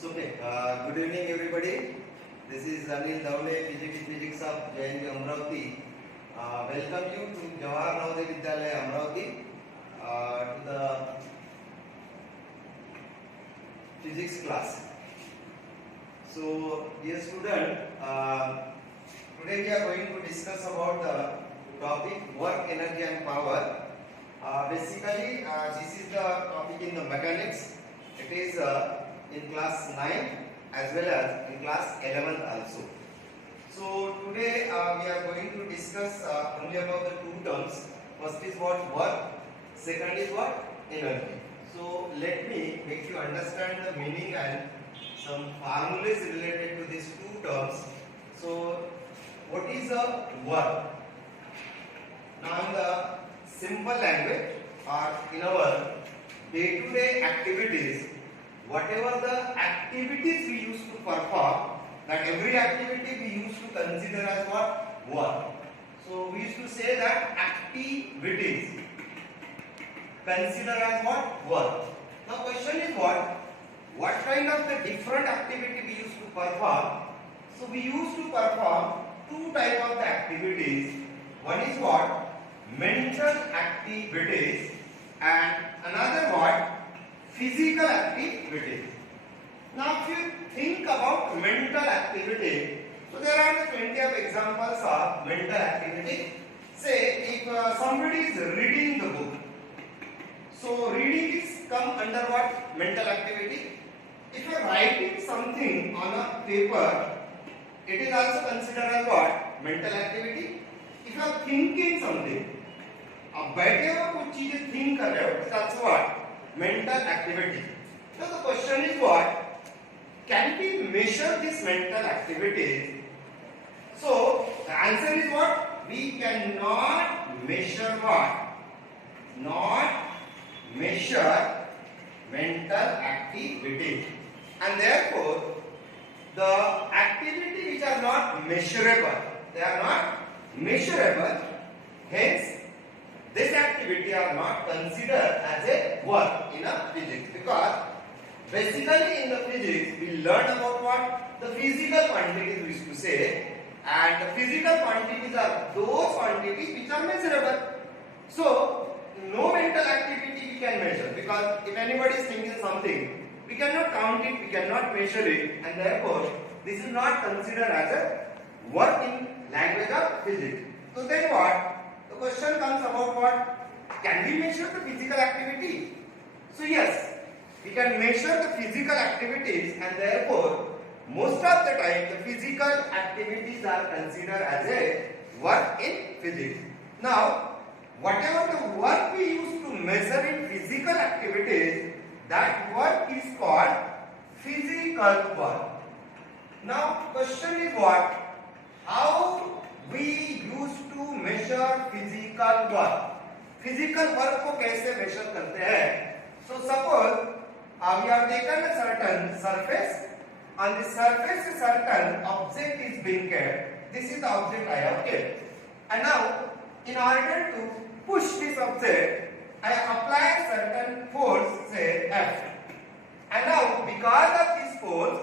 Good evening everybody. This is Anil Davle, PGT Physics of JNU Amravati. Welcome you to Jawahar Navodaya Vidyalaya Amravati to the physics class. So, dear student, today we are going to discuss about the topic work, energy and power. Basically, this is the topic in the mechanics. It is in class 9 as well as in class 11 also. So today we are going to discuss only about the two terms. First is what work, second is what energy. So let me make you understand the meaning and some formulas related to these two terms. So what is a work? Now in the simple language or in our day-to-day activities, whatever the activities we used to perform, that every activity we used to consider as what? Work. So we used to say that activities consider as what? Work. Now question is what kind of the different activity we used to perform? So we used to perform two type of the activities. One is what? Mental activities, and another what? Physical activities. Now if you think about mental activity, so there are plenty of examples of mental activity. Say if somebody is reading the book, so reading is come under what? Mental activity. If you are writing something on a paper, it is also considered as what? Mental activity. If you are thinking something, अब बैठे हो कुछ चीजें think कर रहे हो, that's what? Mental activity. So the question is what? Can we measure this mental activity? So the answer is what? We cannot measure what? Not measure mental activity. And therefore, the activity which are not measurable, they are not measurable, hence this activity are not considered as a work in a physics, because basically in the physics we learn about what? The physical quantities we used to say, and the physical quantities are those quantities which are measurable. So no mental activity we can measure, because if anybody is thinking something, we cannot count it, we cannot measure it, and therefore this is not considered as a work in language of physics. So then what? The question comes about what? Can we measure the physical activity? So yes, we can measure the physical activities, and therefore most of the time the physical activities are considered as a work in physics. Now, whatever the work we use to measure in physical activities, that work is called physical work. Now, question is what? How we used to measure physical work? Physical work को कैसे measure करते हैं? So suppose we have taken a certain surface. On the surface a certain object is being kept. This is the object I have kept. And now in order to push this object, I apply a certain force, say F. And now because of this force,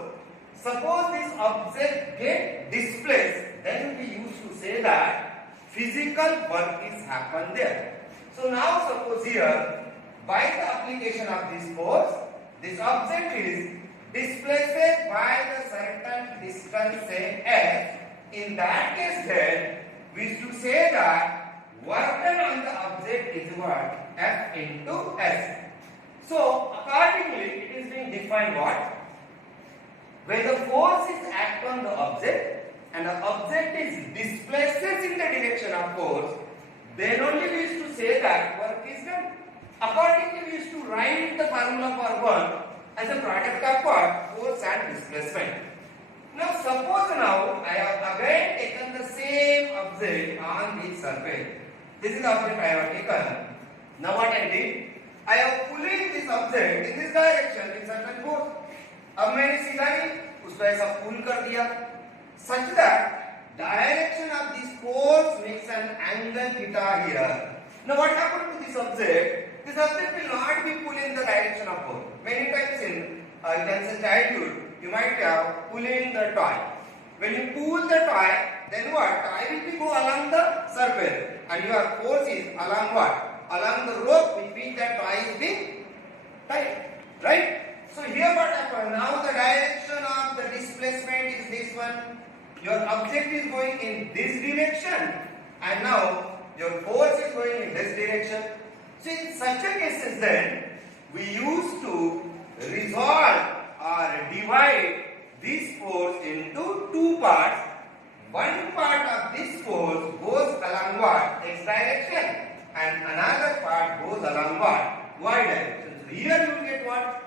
suppose this object get displaced, then we used to say that physical work is happened there. So now suppose here, by the application of this force, this object is displaced by the certain distance, say f. In that case then, we used to say that work done on the object is what? F into S. So accordingly, it is being defined what? When the force is act on the object and the object is displaced in the direction of force, then only we used to say that work is done. Accordingly, we used to write the formula for work as a product of what? Force and displacement. Now suppose now I have again taken the same object on this surface. This is the object I have taken. Now what I did? I have pulling this object in this direction in certain force. अब मैंने सीधा ही उसको ऐसा पुल कर दिया, such that direction of this force makes an angle theta here. Now what happened to this object? This object will not be pulled in the direction of force. Many times in you can say childhood, you might have pulling the toy. When you pull the toy, then what? Toy will be go along the surface, and your force is along what? Along the rope with which that toy is being tied, right? So here what happened? Now the direction of the displacement is this one. Your object is going in this direction, and now your force is going in this direction. So in such a cases then, we used to resolve or divide this force into two parts. One part of this force goes along what? X direction, and another part goes along what? Y direction. So here you will get what?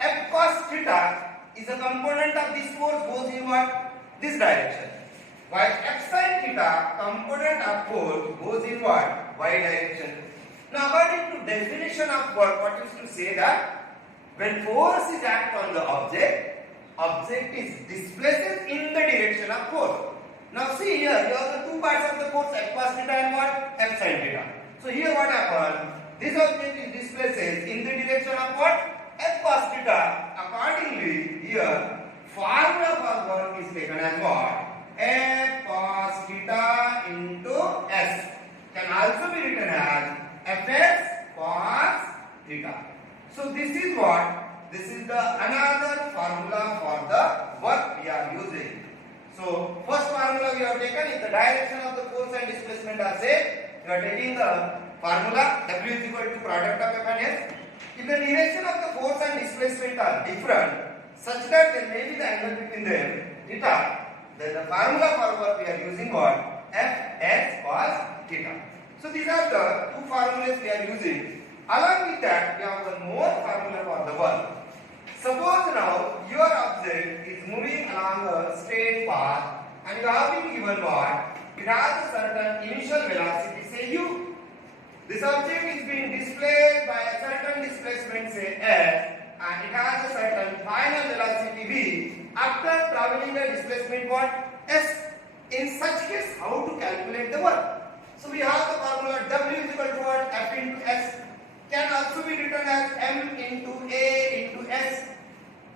F cos theta is a component of this force, goes in what? This direction. While F sin theta, component of force, goes in what? Y direction. Now according to definition of work, what used to say that when force is act on the object, object is displaced in the direction of force. Now see here, you have the two parts of the force, F cos theta and what? F sin theta. So here what happened? This object is displaced in the direction of what? F cos theta. Accordingly, here formula for work is taken as what? F cos theta into S can also be written as Fx cos theta. So this is what? This is the another formula for the work we are using. So first formula we have taken is the direction of the force and displacement are same. You are taking the formula W is equal to product of F and S. If the direction of the force and displacement are different, such that there may be the angle between them theta, then the formula for work we are using what? Fx cos theta. So these are the two formulas we are using. Along with that, we have one more formula for the work. Suppose now your object is moving along a straight path, and you have been given what? It has a certain initial velocity, say u. This object is being displaced by a certain displacement, say S, and it has a certain final velocity v after traveling the displacement what? S. In such case, how to calculate the work? So we have the formula W is equal to what? F into S. Can also be written as M into A into S.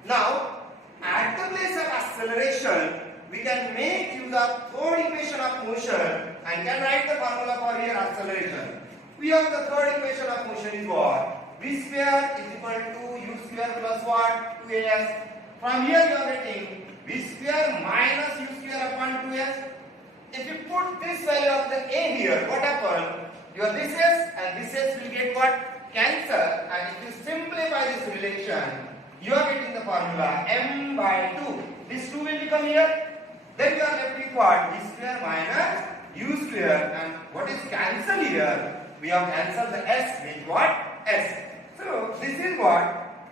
Now, at the place of acceleration, we can make use of third equation of motion and can write the formula for here acceleration. We have the third equation of motion is what? V square is equal to U square plus what? 2as. From here you are getting V square minus U square upon 2s. If you put this value of the A here, what happens? Your this s and this s will get what? Cancel, and if you simplify this relation, you are getting the formula m by 2. This 2 will become here. Then you are left with what? V square minus U square, and what is cancelled here? We have cancelled the s with what? S. So this is what?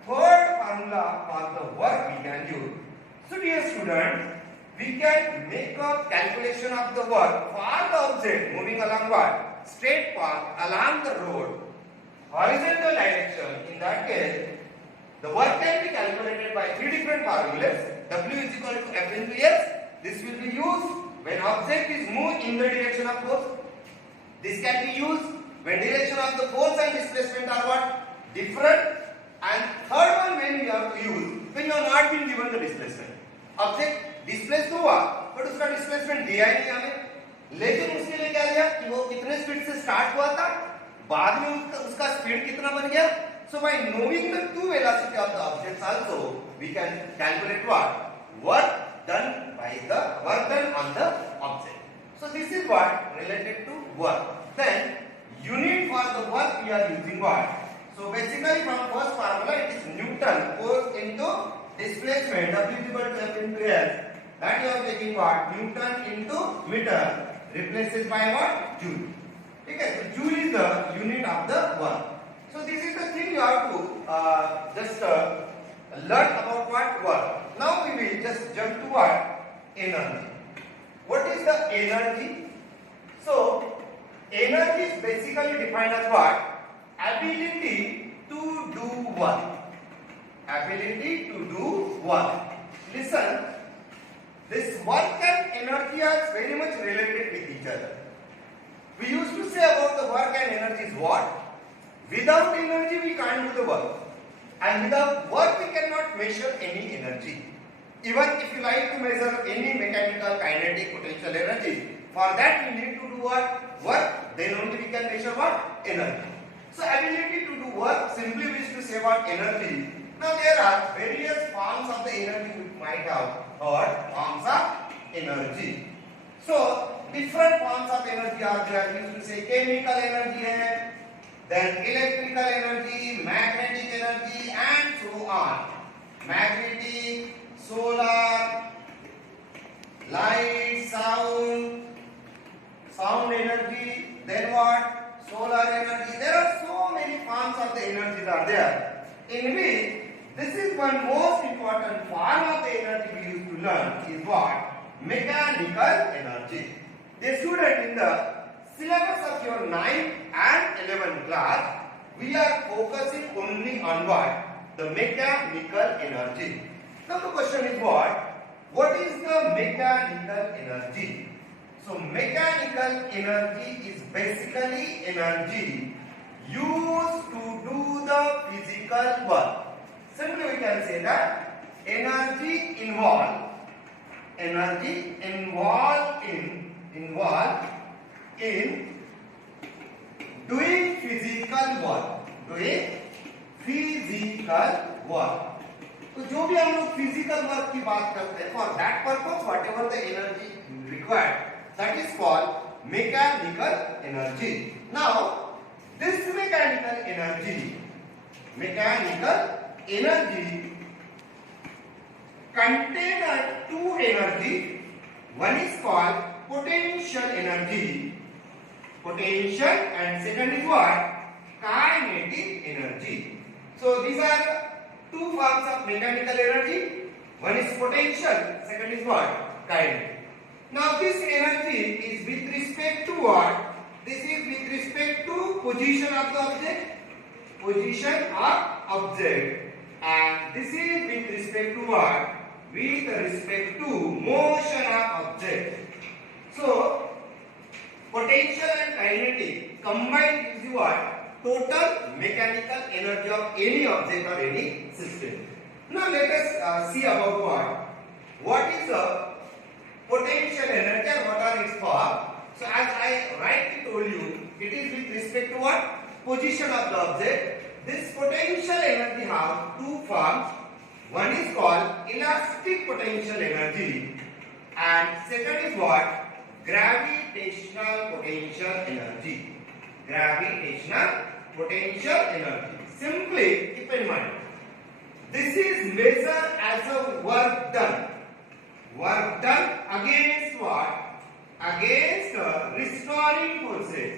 Third formula for the work we can use. So dear students, we can make a calculation of the work for the object moving along what? Straight path along the road, horizontal direction. In that case, the work can be calculated by three different formulas. W is equal to F into S. This will be used when object is moved in the direction of force. This can be used when direction of the force and displacement are what? Different. And third one when we have to use when you are not being given the displacement. Object displace तो हुआ but उसका displacement दिया ही नहीं हमें, लेकिन उसके लिए क्या दिया कि वो कितने स्पीड से स्टार्ट हुआ था, बाद में उसका स्पीड कितना बन गया. So by knowing the two velocity of the objects also, we can calculate what? Work done on the object. So this is what related to work. Then unit for the work we are using what? So basically from first formula it is Newton force into displacement, W is equal to F into S. That you are taking what? Newton into meter replaces by what? Joule. Okay, so Joule is the unit of the work. So this is the thing you have to just learn about what work. Now we will just jump to what? Energy. What is the energy? So energy is basically defined as what? Ability to do work. Ability to do work. Listen, this work and energy are very much related with each other. We used to say about the work and energy is what? Without energy we can't do the work. and without work we cannot measure any energy. Even if you like to measure any mechanical, kinetic, potential energy, for that we need to do what? Work. Then only we can measure what? Energy. So ability to do work simply means to say what? Energy. Now there are various forms of the energy we might have, or forms of energy. So different forms of energy are there. We used to say chemical energy hai, then electrical energy, magnetic energy, and so on. Magnetic, solar, light, sound energy, then what? Solar energy. There are so many forms of the energy are there. In which this is one most important form of the energy we used to learn is what? Mechanical energy. The student, in the syllabus of your 9th and 11th class, we are focusing only on what? The mechanical energy. Now the question is what? What is the mechanical energy? So mechanical energy is basically energy used to do the physical work. Simply we can say that energy involved in doing physical work. तो जो भी हम लोग physical work की बात करते हैं, for that purpose what ever the energy required, that is called mechanical energy. Now this mechanical energy contain two energy. One is called potential energy, and second is what? Kinetic energy. So these are two forms of mechanical energy. One is potential, second is what? Kinetic. Now this energy is with respect to what? This is with respect to position of the object. And this is with respect to what? With respect to motion of object. So potential and kinetic combined gives you what? Total mechanical energy of any object or any system. Now let us see about what? What is the potential energy and what are its forms? So as I rightly told you, it is with respect to what? Position of the object. This potential energy has two forms. One is called elastic potential energy and second is what? Gravitational potential energy. Simply keep in mind, this is measured as a work done. Against what? Against restoring forces.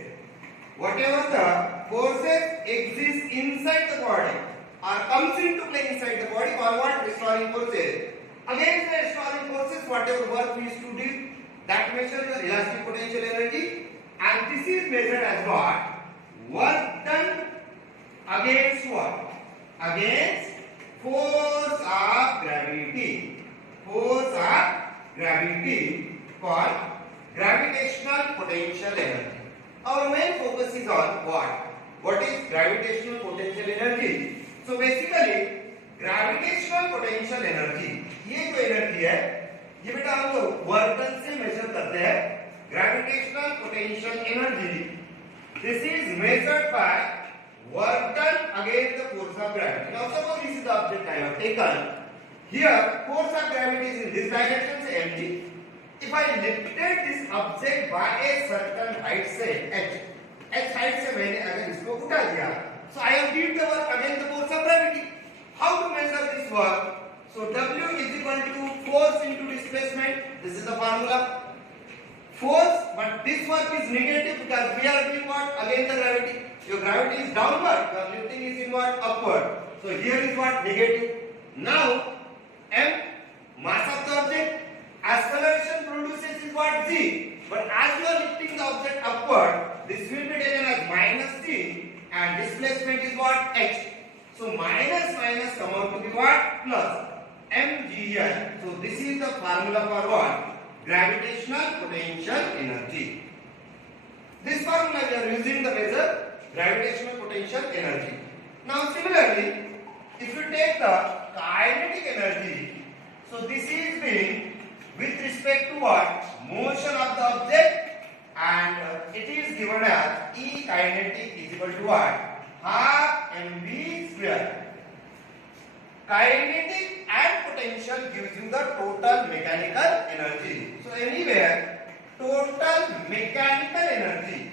Whatever the forces exist inside the body or comes into play inside the body, or what? Restoring forces. Against the restoring forces, whatever work we used to do, that measures the elastic potential energy, and this is measured as what? Work done against what? Against force of gravity. Called gravitational potential energy. Our main focus is on what? What is gravitational potential energy? So basically gravitational potential energy, ये जो energy है, ये बेटा हम लोग work done से major करते हैं. Gravitational potential energy, this is measured by work done against the force of gravity. Now suppose this is the object I have taken. Here force of gravity is in this direction, say mg. If I lifted this object by a certain height, say h height से मैंने अगर इसको उठा दिया, so I have did the work against the force of gravity. How to measure this work? So W is equal to force into displacement. This is the formula. Force, but this work is negative because we are doing what? Against the gravity. Your gravity is downward, your lifting is in what? Upward. So here is what? Negative. Now m, mass of the object, acceleration produces is what? Z. But as you are lifting the object upward, this will be taken as minus Z and displacement is what? H. So minus come out to be what? Plus mgn. So this is the formula for what? Gravitational potential energy. This formula we are using to measure gravitational potential energy. Now similarly, if you take the kinetic energy, so this is being with respect to what? Motion of the object, and it is given as E kinetic is equal to what? Half mv square. Kinetic and potential gives you the total mechanical energy. So anywhere total mechanical energy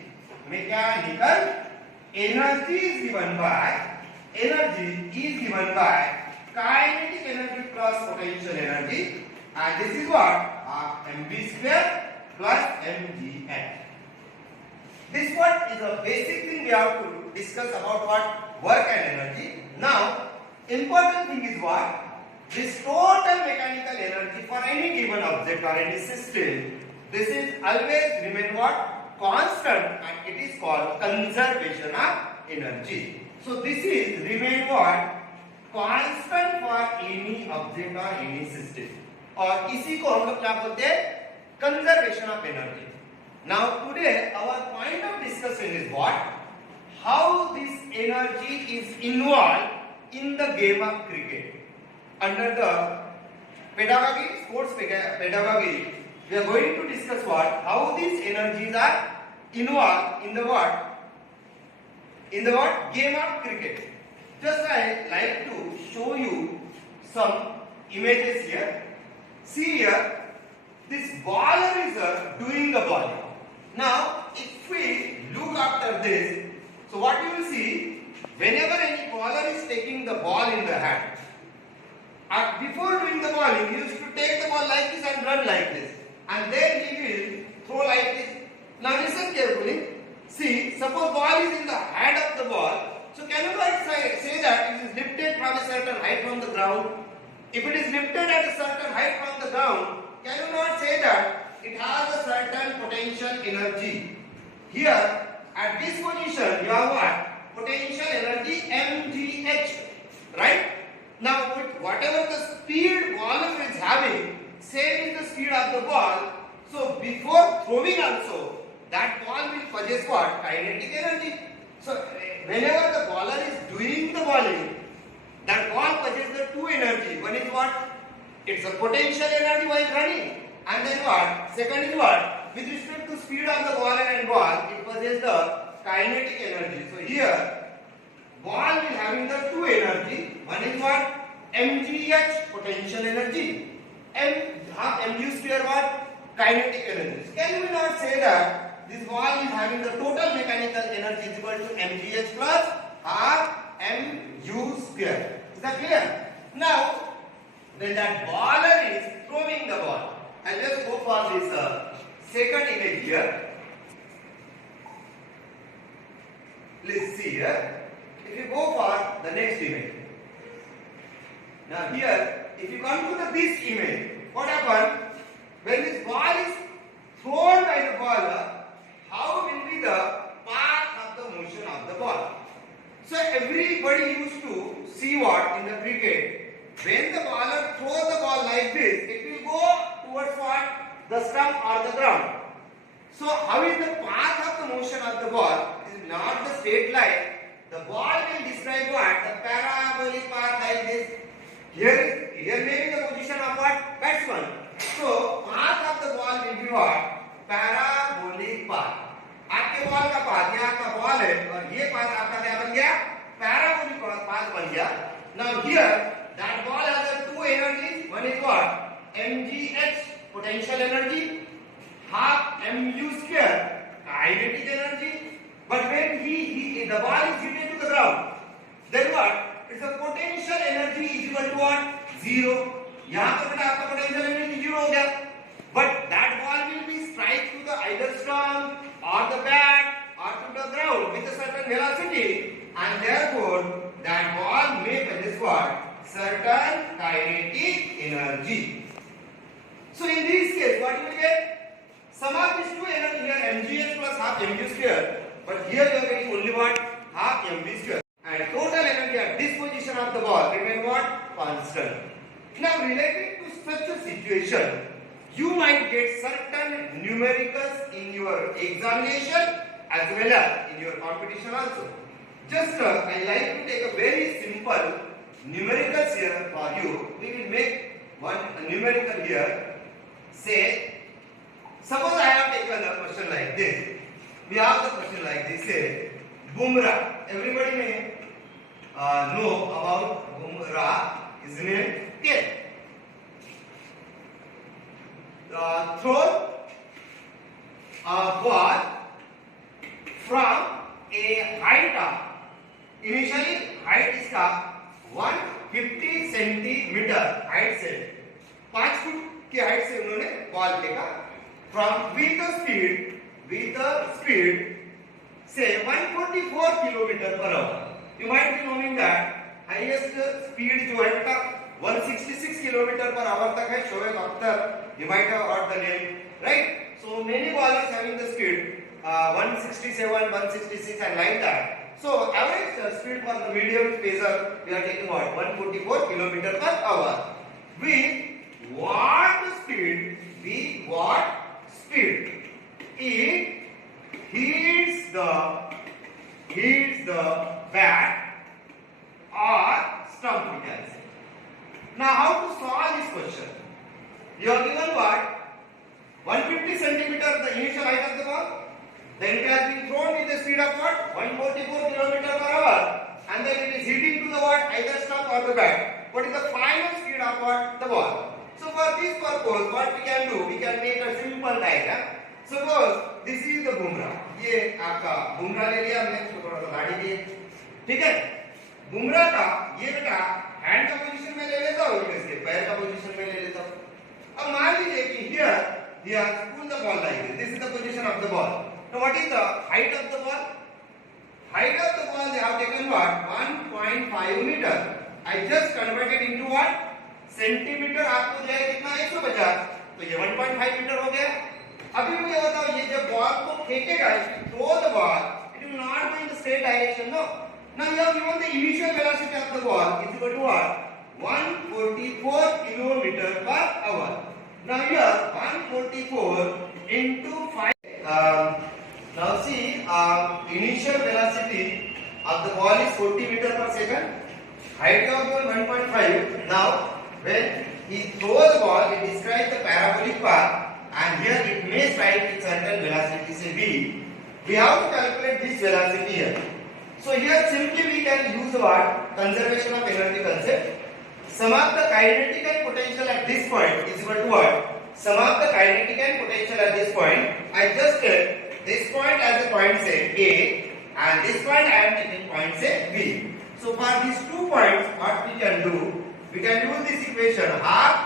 is given by kinetic energy plus potential energy, and this is what? Half mv square plus mgh. This one is a basic thing we have to discuss about what? Work and energy. Now important thing is what? This total mechanical energy for any given object or any system, this is always remain what? Constant, and it is called conservation of energy. So this is remain what? Constant for any object or any system. और इसी को हम लोग क्या बोलते हैं? Conservation of energy. Now today our point of discussion is what? How this energy is involved in the game of cricket. Under the pedagogy, sports pedagogy, we are going to discuss what? How these energies are involved in the what? In the what? Game of cricket. Just I like to show you some images here. See here, this bowler is doing the bowling. Now, if we look after this, so what you will see, whenever any bowler is taking the ball in the hand, before doing the bowling, he used to take the ball like this and run like this, and then he will throw like this. Now listen carefully. See, suppose ball is in the hand of the ball, so can you not say that it is lifted from a certain height from the ground? If it is lifted at a certain height from the ground, can you not say that it has a certain potential energy? Here, at this position, you have what? Potential energy mgh, right? Now, with whatever the speed bowler is having, same is the speed of the ball. So, before throwing also, that ball will possess what? Kinetic energy. So, whenever the bowler is doing the bowling, that ball possesses the two energy. One is what? It's a potential energy while running. And then what? Second is what? With respect to speed of the bowler and ball, it possesses the kinetic energy. So here, ball will having the two energy. One is what? mgh, potential energy. Half mu square what? Kinetic energy. So can we not say that this ball is having the total mechanical energy is equal to mgh plus half mu square? Is that clear? Now, when that bowler is throwing the ball, and let's go for this second image here. Let's see here. If you go for the next image. Now here, if you come to this image, what happens? When this ball is thrown by the bowler, how will be the path of the motion of the ball? So everybody used to see what in the cricket. When the bowler throws the ball like this, it will go towards what? The stump or the ground. So how is the path of the motion of the ball? It is not the straight line. The ball will describe what? The parabolic path like this. Here may be the position of what? Batsman. So path of the ball will be what? Parabolic path. आपके ball का path, ये आपका ball है और ये path आपका क्या बन गया? Parabolic path बन गया. Now here that ball has two energies. One is what? mgh, potential energy, half mu square, kinetic energy. But when the ball is hit into the ground, then what? It's a potential energy is equal to what? Zero. यहाँ पर बेटा आपका potential energy zero हो गया. But that ball will be strike to the either stump or the bat or to the ground with a certain velocity, and therefore that ball may possess what? Certain kinetic energy. So in this case, what you will get? Sum of these two energy here, mgh plus half mu square. But here you are getting only what? Half mv square. And total energy at this position of the ball remain what? Constant. Now related to such a situation, you might get certain numericals in your examination as well as in your competition also. Just I like to take a very simple numericals here for you. We will make one numerical here. Say, suppose I have taken a question like this. We have the question like this. Say, Bumrah. Everybody may know about Bumrah. His name is throw a ball from a height of, initially height is 150 centimetre height से 5 foot की height से उन्होंने ball फेंका from with the speed से 144 kilometre per hour. You might be knowing that highest speed जो है का 166 kilometre per hour तक है. Shoaib Akhtar, you might have heard the name, right? So many ballers having the speed 167, 166 and like that. So average speed for the medium pacer we are taking what 144 kilometer per hour. With what speed? It hits the bat or stump, we can say. Now how to solve this question? You are given what? 150 centimeter the initial height of the ball. Then it has been thrown with a speed of what? 144 kilometer per hour. And then it is hitting to the what? Either stump or the bat. What is the final speed of what? The ball. So for this purpose, what we can do? We can make a simple diagram. Suppose this is the Bumrah. ये आपका Bumrah ले लिया हमने, थोड़ा सा गाड़ी लिए, ठीक है? Bumrah का ये बेटा हैंड का पोजीशन में ले लेता हूँ, इसके पैर का पोजीशन में ले लेता हूँ. अब मान लीजिए कि here pull the ball like this. This is the position of the ball. Now what is the height of the ball? Height of the ball they have taken what? 1.5 meter. I just converted into what? Centimetre. आपको दिया है कितना? 150. तो ये 1.5 metre हो गया. अभी मुझे बताओ, ये जब बॉल को फेंकेगा, throw the ball, it will not go in the straight direction, no. Now you have given the initial velocity of the ball is equal to what? 144 kilometer per hour. Now here 144 into 5. Now see, initial velocity of the ball is 40 meter per second. Height of the ball 1.5. Now when he throws the ball, it describes the parabolic path, and here it may strike with certain velocity, say v. We have to calculate this velocity here. So here simply we can use what? Conservation of energy concept. Sum of the kinetic and potential at this point is equal to what? Sum of the kinetic and potential at this point. I just take this point as a point say A, and this point I am taking point say B. So for these 2 points, what we can do? We can use this equation half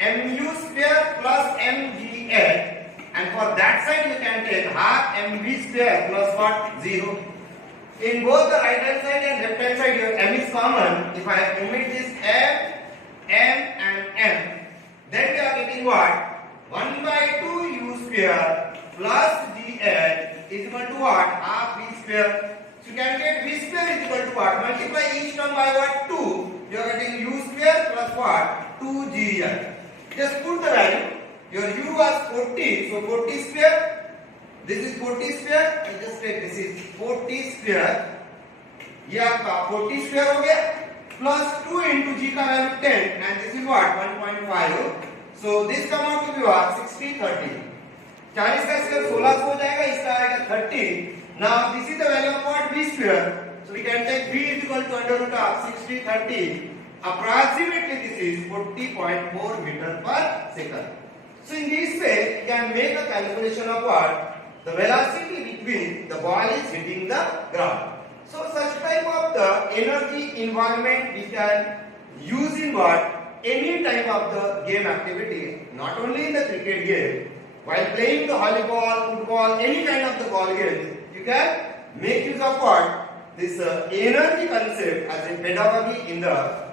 mu square plus mgh, and for that side you can take half mv square plus what? 0. In both the right hand side and left hand side, your m is common. If I omit this m and m, then we are getting what? 1 by 2 u square plus dh is equal to what? Half v square. So you can get v square is equal to what? Multiply each term by what? 2. You are getting u square plus what? 2gh. Just put the value. Your u was 40, so 40 square. This is 40 square. I just take this is 40 square. ये आपका 40 square हो गया. Plus 2 into g का value 10, and this is what? 1.5. So this come out to be what? 60, 30. 40 का square 16 हो जाएगा. इसका आएगा 30. Now this is the value of what? V square. So we can take v is equal to under root of 60, 30. Approximately this is 40.4 meter per second. So in this way, you can make a calculation of what? The velocity between the ball is hitting the ground. So such type of the energy involvement we can use in what? Any type of the game activity, not only in the cricket game. While playing the volleyball, football, any kind of the ball game, you can make use of what? This energy concept as a pedagogy in the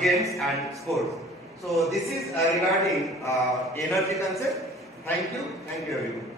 games and sports. So this is regarding energy concept. Thank you everyone.